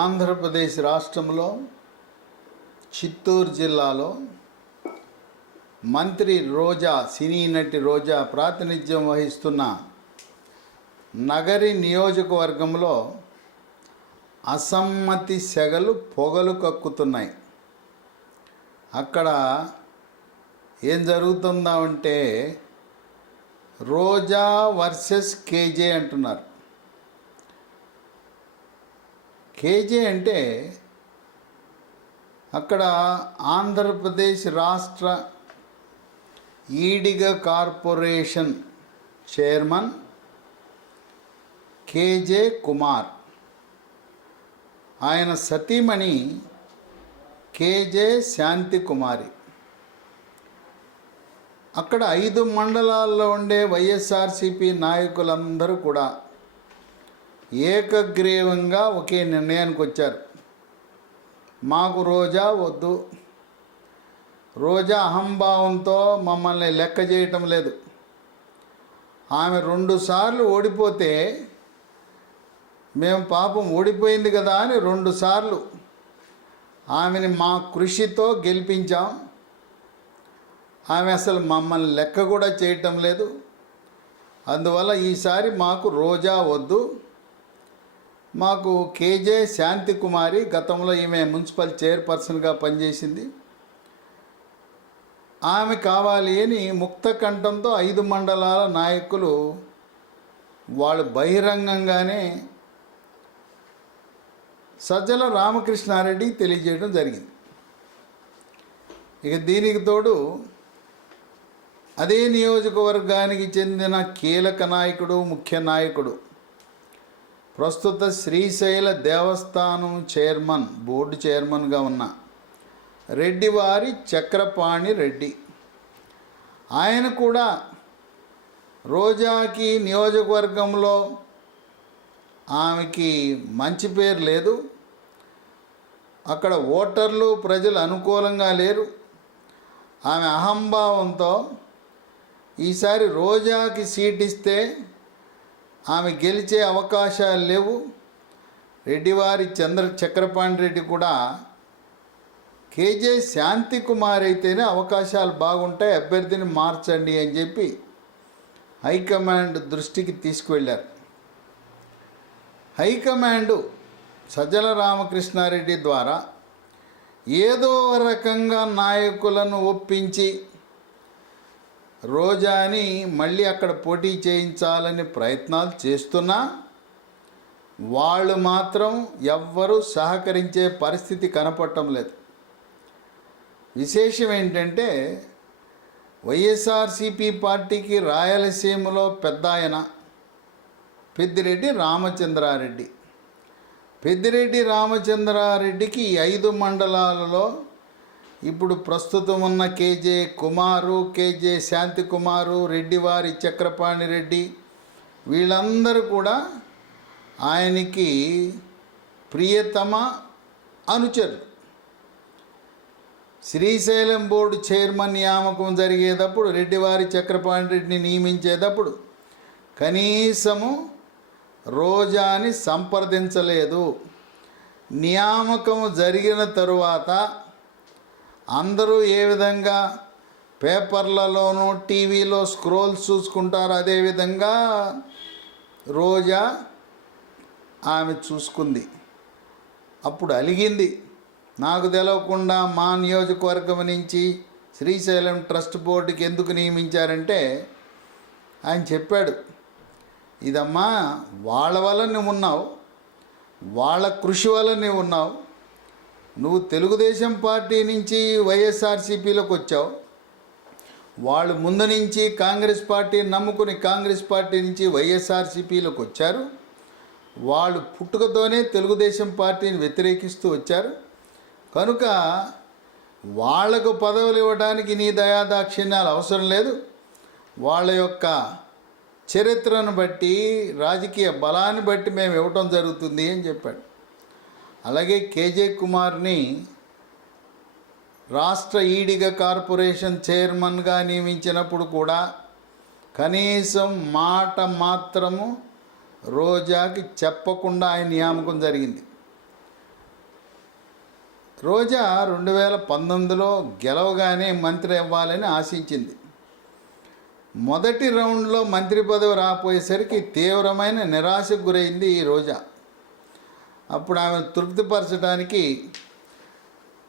ఆంధ్రప్రదేశ్ రాష్ట్రంలో చిత్తూరు జిల్లాలో మంత్రి రోజా, సినీ నటి రోజా ప్రాతినిధ్యం వహిస్తున్న నగరి నియోజకవర్గంలో అసమ్మతి సెగలు పొగలు కక్కుతున్నాయి. అక్కడ ఏం జరుగుతుందా అంటే రోజా వర్సెస్ కేజే అంటున్నారు. కేజే అంటే అక్కడ ఆంధ్రప్రదేశ్ రాష్ట్ర Ediga corporation chairman KJ Kumar, ఆయన సతీమణి కేజే శాంతి కుమారి. అక్కడ 5 మండలాల్లో ఉండే వైఎస్ఆర్సీపీ నాయకులందరూ కూడా ఏకగ్రీవంగా ఒకే నిర్ణయానికి వచ్చారు. మాకు రోజా వద్దు, రోజా అహంభావంతో మమ్మల్ని లెక్క చేయటం లేదు. ఆమె 2 సార్లు ఓడిపోతే మేము పాపం ఓడిపోయింది కదా అని 2 సార్లు ఆమెని మా కృషితో గెలిపించాం. ఆమె అసలు మమ్మల్ని లెక్క కూడా చేయటం లేదు. అందువల్ల ఈసారి మాకు రోజా వద్దు, మాకు కేజే శాంతి కుమారి, గతంలో ఈమె మున్సిపల్ చైర్పర్సన్గా పనిచేసింది, ఆమె కావాలి అని ముక్త కంఠంతో 5 మండలాల నాయకులు వాళ్ళు బహిరంగంగానే సజ్జల రామకృష్ణారెడ్డి తెలియజేయడం జరిగింది. ఇక దీనికి తోడు అదే నియోజకవర్గానికి చెందిన కీలక నాయకుడు, ముఖ్య నాయకుడు, ప్రస్తుత శ్రీశైల దేవస్థానం చైర్మన్, బోర్డు చైర్మన్గా ఉన్న రెడ్డివారి చక్రపాణి రెడ్డి, ఆయన కూడా రోజాకి నియోజకవర్గంలో ఆమెకి మంచి పేరు లేదు, అక్కడ ఓటర్లు ప్రజలు అనుకూలంగా లేరు, ఆమె అహంభావంతో ఈసారి రోజాకి సీట్ ఇస్తే ఆమె గెలిచే అవకాశాలు లేవు, రెడ్డివారి చక్రపాణి రెడ్డి కూడా కేజే శాంతి కుమార్ అయితేనే అవకాశాలు బాగుంటాయి, అభ్యర్థిని మార్చండి అని చెప్పి హైకమాండ్ దృష్టికి తీసుకువెళ్ళారు. హైకమాండ్ సజ్జల రామకృష్ణారెడ్డి ద్వారా ఏదో రకంగా నాయకులను ఒప్పించి రోజాని మళ్ళీ అక్కడ పోటీ చేయించాలని ప్రయత్నాలు చేస్తున్నా వాళ్ళు మాత్రం ఎవ్వరూ సహకరించే పరిస్థితి కనపడటం లేదు. విశేషం ఏంటంటే వైఎస్ఆర్సీపీ పార్టీకి రాయలసీమలో పెద్ద ఆయన పెద్దిరెడ్డి రామచంద్రారెడ్డి, పెద్దిరెడ్డి రామచంద్రారెడ్డికి 5 మండలాలలో ఇప్పుడు ప్రస్తుతం ఉన్న కేజే కుమారు, కేజే శాంతి కుమారు, రెడ్డివారి చక్రపాణి రెడ్డి, వీళ్ళందరూ కూడా ఆయనకి ప్రియతమ అనుచరులు. శ్రీశైలం బోర్డు చైర్మన్ నియామకం జరిగేటప్పుడు, రెడ్డివారి చక్రపాణి రెడ్డిని నియమించేటప్పుడు కనీసము రోజాని సంప్రదించలేదు. నియామకం జరిగిన తరువాత అందరూ ఏ విధంగా పేపర్లలోనూ టీవీలో స్క్రోల్స్ చూసుకుంటారు, అదేవిధంగా రోజా ఆమె చూసుకుంది. అప్పుడు అలిగింది, నాకు తెలవకుండా మా నియోజకవర్గం నుంచి శ్రీశైలం ట్రస్ట్ బోర్డుకి ఎందుకు నియమించారంటే ఆయన చెప్పాడు, ఇదమ్మా వాళ్ళ వల్ల నువ్వు ఉన్నావు, వాళ్ళ కృషి వల్ల నువ్వు ఉన్నావు, నువ్వు తెలుగుదేశం పార్టీ నుంచి వైఎస్ఆర్సీపీలోకి వచ్చావు, వాళ్ళు ముందు నుంచి కాంగ్రెస్ పార్టీని నమ్ముకుని కాంగ్రెస్ పార్టీ నుంచి వైఎస్ఆర్సీపీలోకి వచ్చారు, వాళ్ళు పుట్టుకతోనే తెలుగుదేశం పార్టీని వ్యతిరేకిస్తూ వచ్చారు, కనుక వాళ్లకు పదవులు ఇవ్వడానికి నీ దయాదాక్షిణ్యాలు అవసరం లేదు, వాళ్ళ యొక్క చరిత్రను బట్టి రాజకీయ బలాన్ని బట్టి మేము ఇవ్వటం జరుగుతుంది అని చెప్పాడు. అలాగే కేజే కుమార్ని రాష్ట్ర ఈడిగ కార్పొరేషన్ చైర్మన్గా నియమించినప్పుడు కూడా కనీసం మాట మాత్రము రోజాకి చెప్పకుండా ఆయన నియామకం జరిగింది. రోజా 2019లో గెలవగానే మంత్రి అవ్వాలని ఆశించింది. మొదటి రౌండ్లో మంత్రి పదవి రాపోయేసరికి తీవ్రమైన నిరాశకు గురైంది ఈ రోజా. అప్పుడు ఆమె తృప్తిపరచడానికి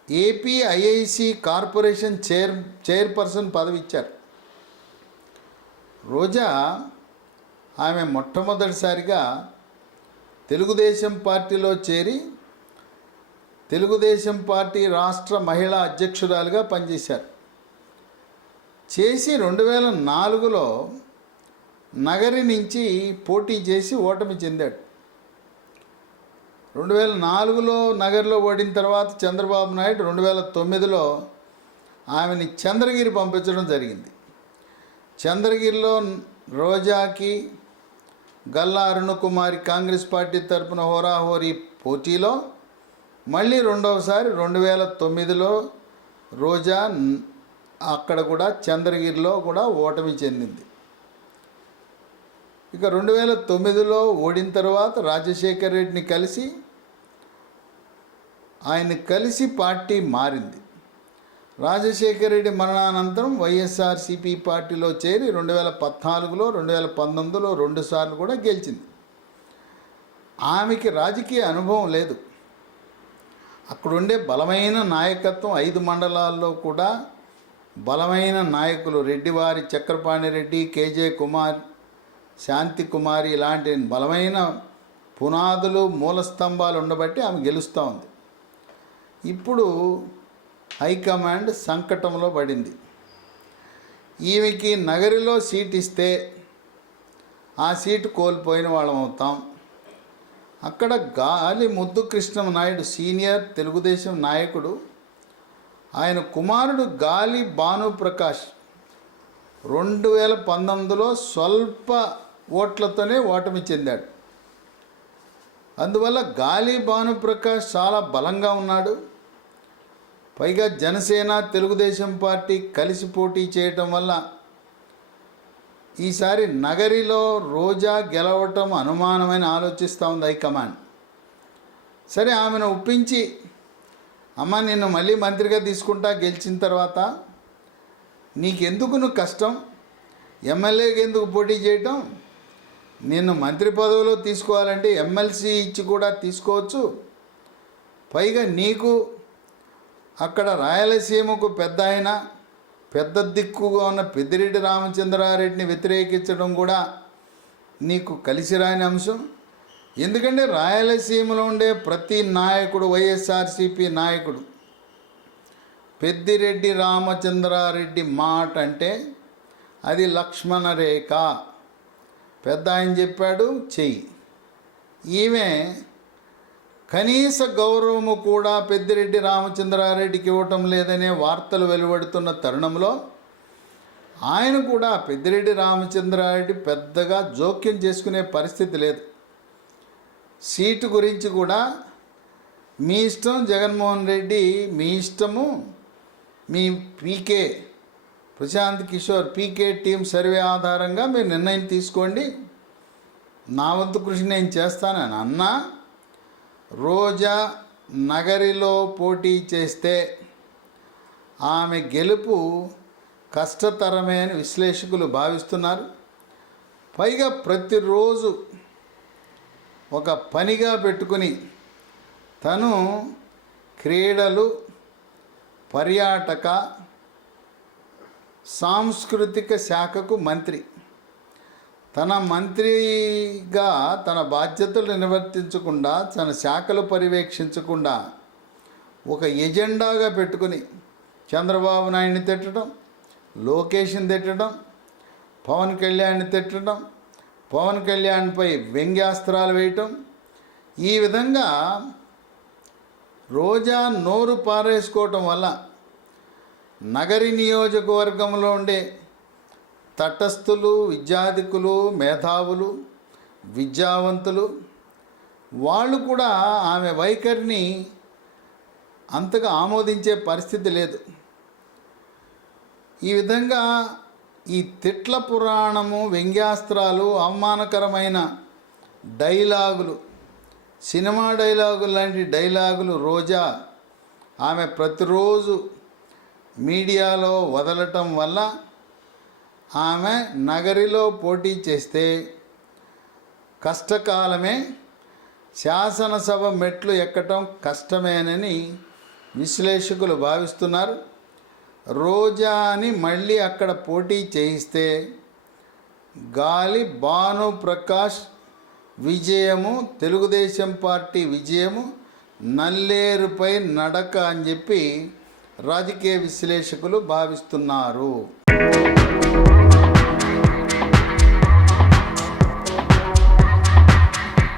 ఏపీ ఐఐసి కార్పొరేషన్ చైర్పర్సన్ పదవి ఇచ్చారు. రోజా ఆమె మొట్టమొదటిసారిగా తెలుగుదేశం పార్టీలో చేరి తెలుగుదేశం పార్టీ రాష్ట్ర మహిళా అధ్యక్షురాలుగా పనిచేశారు. చేసి 2004లో నగరి నుంచి పోటీ చేసి ఓటమి చెందాడు. 2004లో నగర్లో ఓడిన తర్వాత చంద్రబాబు నాయుడు 2009లో ఆమెని చంద్రగిరి పంపించడం జరిగింది. చంద్రగిరిలో రోజాకి గల్లా అరుణకుమారి కాంగ్రెస్ పార్టీ తరపున హోరాహోరీ పోటీలో మళ్ళీ రెండవసారి 2009లో రోజా అక్కడ కూడా చంద్రగిరిలో కూడా ఓటమి చెందింది. ఇక 2009లో ఓడిన తర్వాత రాజశేఖర్ రెడ్డిని కలిసి పార్టీ మారింది. రాజశేఖర్ రెడ్డి మరణానంతరం వైఎస్ఆర్సీపీ పార్టీలో చేరి 2014లో 2019లో రెండుసార్లు కూడా గెలిచింది. ఆమెకి రాజకీయ అనుభవం లేదు. అక్కడుండే బలమైన నాయకత్వం 5 మండలాల్లో కూడా బలమైన నాయకులు రెడ్డివారి చక్రపాణి రెడ్డి, కేజే కుమార్, శాంతి కుమారి ఇలాంటి బలమైన పునాదులు మూలస్తంభాలు ఉండబట్టి ఆమె గెలుస్తూ ఉంది. ఇప్పుడు హైకమాండ్ సంకటంలో పడింది. ఈమెకి నగరిలో సీట్ ఇస్తే ఆ సీటు కోల్పోయిన వాళ్ళం అవుతాం. అక్కడ గాలి ముద్దు కృష్ణమనాయుడు సీనియర్ తెలుగుదేశం నాయకుడు, ఆయన కుమారుడు గాలి భానుప్రకాష్ 2019లో స్వల్ప ఓట్లతోనే ఓటమి చెందాడు. అందువల్ల గాలి భానుప్రకాష్ చాలా బలంగా ఉన్నాడు. పైగా జనసేన తెలుగుదేశం పార్టీ కలిసి పోటీ చేయటం వల్ల ఈసారి నగరిలో రోజా గెలవటం అనుమానమని ఆలోచిస్తూ ఉంది హైకమాండ్. సరే, ఆమెను ఒప్పించి అమ్మ నిన్ను మళ్ళీ మంత్రిగా తీసుకుంటా గెలిచిన తర్వాత, నీకెందుకు నువ్వు కష్టం, ఎమ్మెల్యేకి ఎందుకు పోటీ చేయటం, నిన్ను మంత్రి పదవిలో తీసుకోవాలంటే ఎమ్మెల్సీ ఇచ్చి కూడా తీసుకోవచ్చు. పైగా నీకు అక్కడ రాయలసీమకు పెద్ద దిక్కుగా ఉన్న పెద్దిరెడ్డి రామచంద్రారెడ్డిని వ్యతిరేకించడం కూడా నీకు కలిసి రాని అంశం. ఎందుకంటే రాయలసీమలో ఉండే ప్రతి నాయకుడు, వైఎస్ఆర్సీపీ నాయకుడు పెద్దిరెడ్డి రామచంద్రారెడ్డి మాట అంటే అది లక్ష్మణ రేఖ. పెద్ద ఆయన చెప్పాడు చెయ్యి. ఈమె కనీస గౌరవము కూడా పెద్దిరెడ్డి రామచంద్రారెడ్డికి ఇవ్వటం లేదనే వార్తలు వెలువడుతున్న తరుణంలో ఆయన కూడా పెద్దిరెడ్డి రామచంద్రారెడ్డి పెద్దగా జోక్యం చేసుకునే పరిస్థితి లేదు. సీటు గురించి కూడా మీ ఇష్టం జగన్మోహన్ రెడ్డి, మీ ఇష్టము, మీ PK Prashant Kishor PK team survey ఆధారంగా మీరు నిర్ణయం తీసుకోండి, నా వంతు కృషి నేను చేస్తానని అన్నా. రోజా నగరిలో పోటీ చేస్తే ఆమె గెలుపు కష్టతరమే అని విశ్లేషకులు భావిస్తున్నారు. పైగా ప్రతిరోజు ఒక పనిగా పెట్టుకుని తను క్రీడలు, పర్యాటక, సాంస్కృతిక శాఖకు మంత్రి. తన మంత్రిగా తన బాధ్యతలు నిర్వర్తించకుండా, తన శాఖలు పర్యవేక్షించకుండా ఒక ఎజెండాగా పెట్టుకుని చంద్రబాబు నాయుడిని తిట్టడం, లోకేష్ని తిట్టడం, పవన్ కళ్యాణ్ని తిట్టడం, పవన్ కళ్యాణ్పై వ్యంగ్యాస్త్రాలు వేయటం, ఈ విధంగా రోజా నోరు పారేసుకోవటం వల్ల నగరి నియోజకవర్గంలో ఉండే తటస్థులు, విద్యాధికులు, మేధావులు, విద్యావంతులు వాళ్ళు కూడా ఆమె వైఖరిని అంతగా ఆమోదించే పరిస్థితి లేదు. ఈ విధంగా ఈ తిట్ల పురాణము, వ్యంగ్యాస్త్రాలు, అవమానకరమైన డైలాగులు, సినిమా డైలాగులు లాంటి డైలాగులు రోజా ఆమె ప్రతిరోజు మీడియాలో వదలటం వల్ల ఆమె నగరిలో పోటీ చేస్తే కష్టకాలమే, శాసనసభ మెట్లు ఎక్కటం కష్టమేనని విశ్లేషకులు భావిస్తున్నారు. రోజాని మళ్ళీ అక్కడ పోటీ చేయిస్తే గాలి భానుప్రకాష్ విజయము, తెలుగుదేశం పార్టీ విజయము నల్లేరుపై నడక అని చెప్పి రాజకీయ విశ్లేషకులు భావిస్తున్నారు.